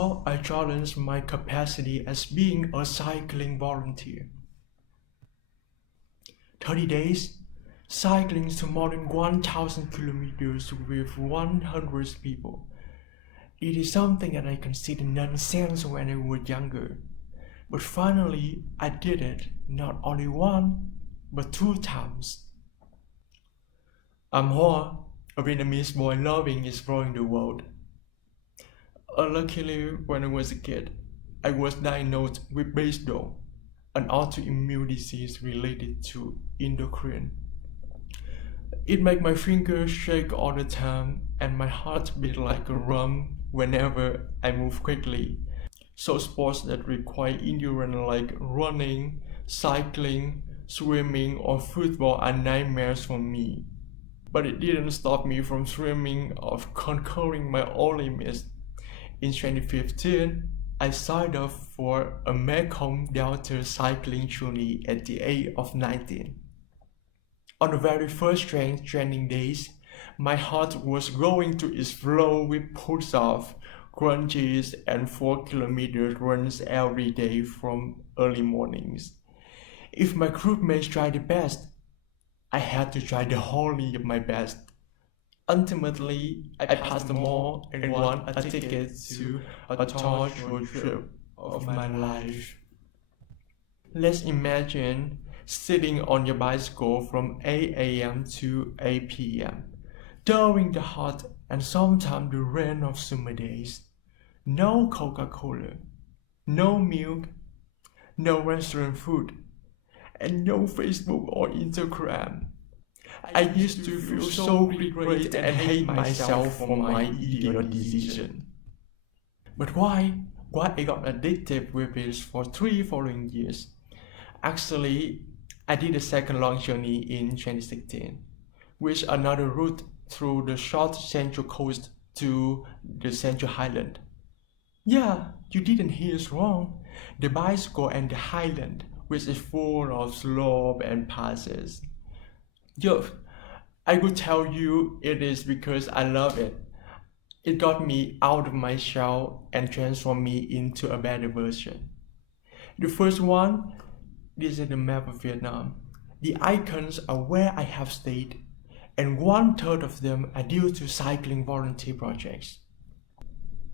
now I challenge my capacity as being a cycling volunteer. 30 days, cycling to more than 1,000 kilometers with 100 people. It is something that I considered nonsense when I was younger. But finally, I did it not only one, but 2 times. I'm Hoa, a Vietnamese boy loving exploring the world. Luckily, when I was a kid, I was diagnosed with baseball, an autoimmune disease related to endocrine. It made my fingers shake all the time and my heart beat like a drum whenever I move quickly. So sports that require endurance like running, cycling, swimming or football are nightmares for me. But it didn't stop me from dreaming of conquering my own limits. In 2015, I signed up for a Mekong Delta cycling journey at the age of 19. On the very first training days, my heart was going to explode with push-ups, crunches, and 4-kilometer runs every day from early mornings. If my groupmates tried the best, I had to try the wholly of my best. Ultimately, I passed them all and won a ticket to a torture trip of my life. Let's imagine sitting on your bicycle from 8 a.m. to 8 p.m. during the hot and sometimes the rain of summer days. No Coca-Cola, no milk, no restaurant food, and no Facebook or Instagram. I used to feel so regret and hate myself for my idiot decision. But why I got addicted with it for 3 following years? Actually, I did a second long journey in 2016, which another route through the short central coast to the central highland. Yeah, you didn't hear it wrong. The bicycle and the highland, which is full of slopes and passes. Yo, I could tell you it is because I love it. It got me out of my shell and transformed me into a better version. The first one, this is the map of Vietnam. The icons are where I have stayed, and 1/3 of them are due to cycling volunteer projects.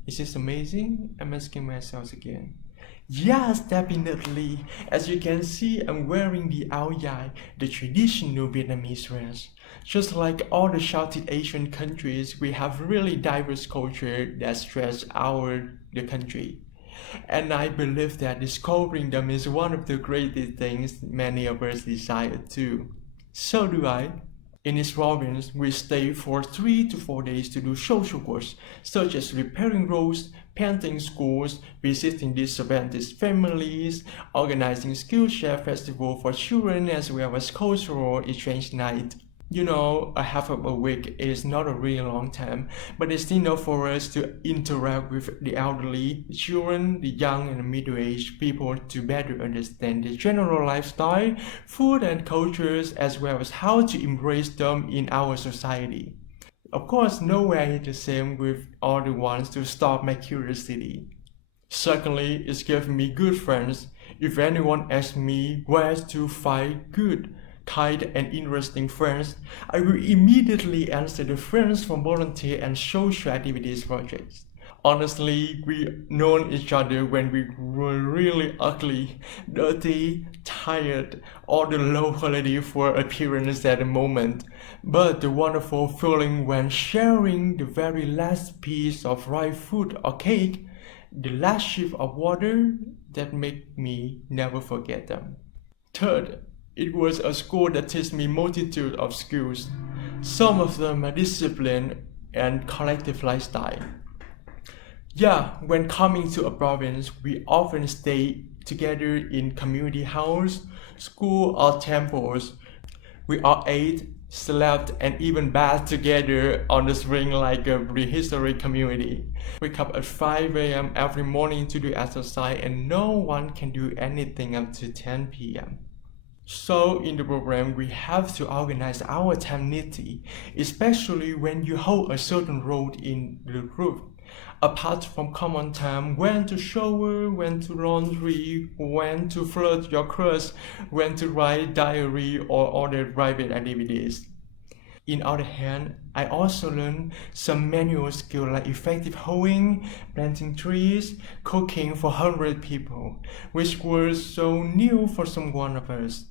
Is this amazing? I'm asking myself again. Yes, definitely. As you can see, I'm wearing the áo dài, the traditional Vietnamese dress. Just like all the Southeast Asian countries, we have really diverse culture that stretch the country. And I believe that discovering them is one of the greatest things many of us desire too. So do I. In this province, we stay for 3 to 4 days to do social work, such as repairing roads, painting schools, visiting disadvantaged families, organizing Skillshare festival for children, as well as cultural exchange night. You know, a half of a week is not a really long time, but it's enough for us to interact with the elderly, the children, the young and middle-aged people to better understand the general lifestyle, food and cultures, as well as how to embrace them in our society. Of course, nowhere is the same with all the ones to stop my curiosity. Secondly, it's given me good friends. If anyone asks me where to find good, kind and interesting friends, I will immediately answer the friends from volunteer and social activities projects. Honestly, we known each other when we were really ugly, dirty, tired, or the low quality for appearance at the moment. But the wonderful feeling when sharing the very last piece of ripe food or cake, the last sip of water, that make me never forget them. Third, it was a school that taught me multitude of skills. Some of them are discipline and collective lifestyle. Yeah, when coming to a province, we often stay together in community house, school or temples. We all ate, slept and even bathed together on the spring like a prehistoric community. Wake up at 5 a.m. every morning to do exercise and no one can do anything up to 10 p.m. So in the program, we have to organize our time neatly, especially when you hold a certain role in the group. Apart from common time, when to shower, when to laundry, when to flirt your crush, when to write diary or other private activities. In other hand, I also learned some manual skills like effective hoeing, planting trees, cooking for 100 people, which were so new for some one of us.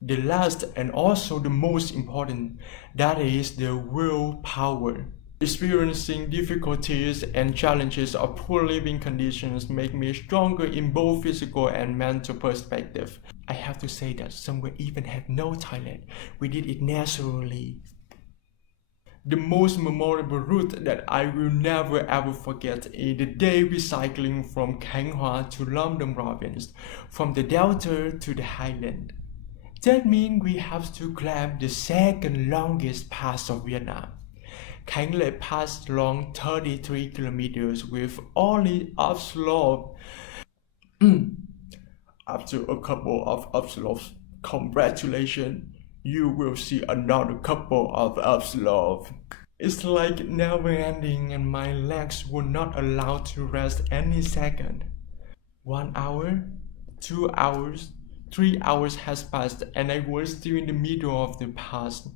The last and also the most important, that is the willpower. Experiencing difficulties and challenges of poor living conditions make me stronger in both physical and mental perspective. I have to say that somewhere even had no toilet. We did it naturally. The most memorable route that I will never ever forget is the day recycling from Khánh Hòa to London province, from the Delta to the Highland. That means we have to climb the second longest pass of Vietnam. Khánh Lệ passed along 33 kilometers with only upslope. After a couple of upslopes, congratulations, you will see another couple of upslopes. It's like never ending and my legs were not allowed to rest any second. 1 hour, 2 hours, 3 hours has passed and I was still in the middle of the pass.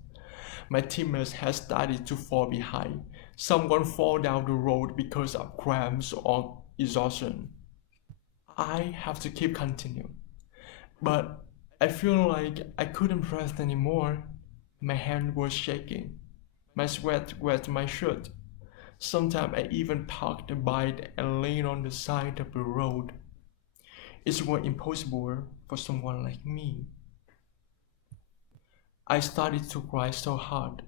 My teammates had started to fall behind. Someone fall down the road because of cramps or exhaustion. I have to keep continuing. But I feel like I couldn't breathe anymore. My hand was shaking. My sweat wet my shirt. Sometimes I even parked the bike and lay on the side of the road. It was impossible for someone like me. I started to cry so hard,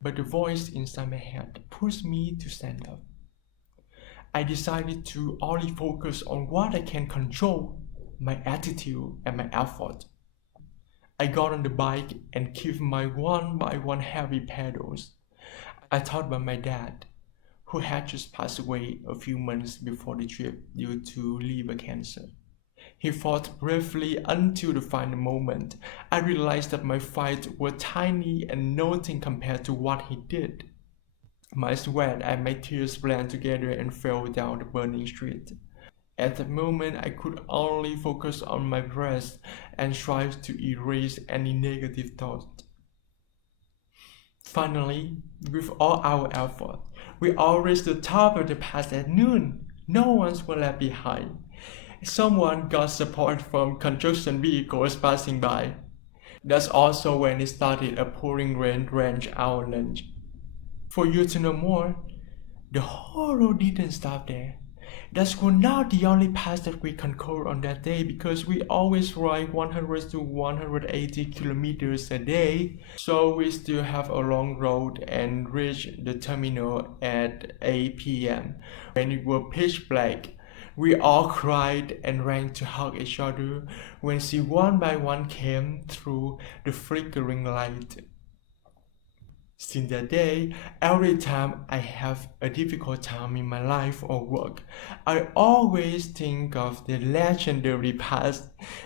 but the voice inside my head pushed me to stand up. I decided to only focus on what I can control, my attitude and my effort. I got on the bike and kicked my one by one heavy pedals. I thought about my dad, who had just passed away a few months before the trip due to liver cancer. He fought bravely until the final moment. I realized that my fights were tiny and nothing compared to what he did. My sweat and my tears blended together and fell down the burning street. At that moment, I could only focus on my breath and try to erase any negative thoughts. Finally, with all our effort, we all reached the top of the pass at noon. No one was left behind. Someone got support from construction vehicles passing by. That's also when it started a pouring rain drenched our lunch. For you to know more, the horror didn't stop there. That was not the only pass that we conquered on that day because we always ride 100 to 180 kilometers a day. So we still have a long road and reach the terminal at 8 p.m. when it was pitch black. We all cried and ran to hug each other when she one by one came through the flickering light. Since that day, every time I have a difficult time in my life or work, I always think of the legendary past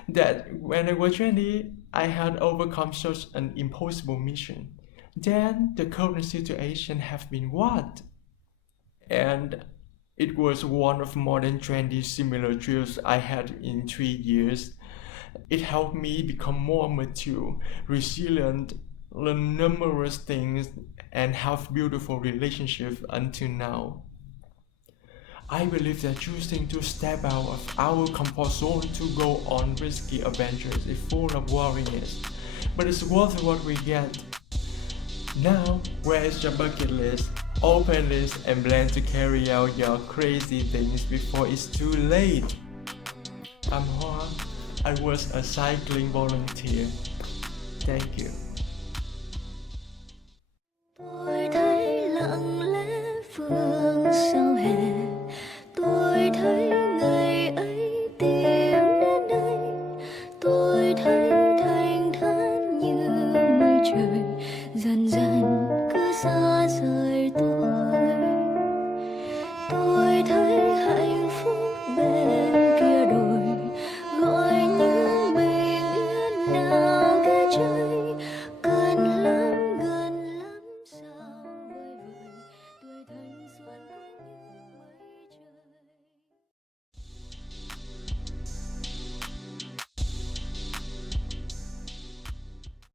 that when I was 20, I had overcome such an impossible mission. Then the current situation have been what? And it was one of more than 20 similar trips I had in 3 years. It helped me become more mature, resilient, learn numerous things, and have beautiful relationships until now. I believe that choosing to step out of our comfort zone to go on risky adventures is full of worriness, but it's worth what we get. Now, where is your bucket list? Open list and plan to carry out your crazy things before it's too late. I'm Hoa. I was a cycling volunteer. Thank you. Tôi thấy lặng lẽ phương sau hè, tôi thấy ngày ấy tìm đến đây, tôi thấy thanh thản như mây trời dần dần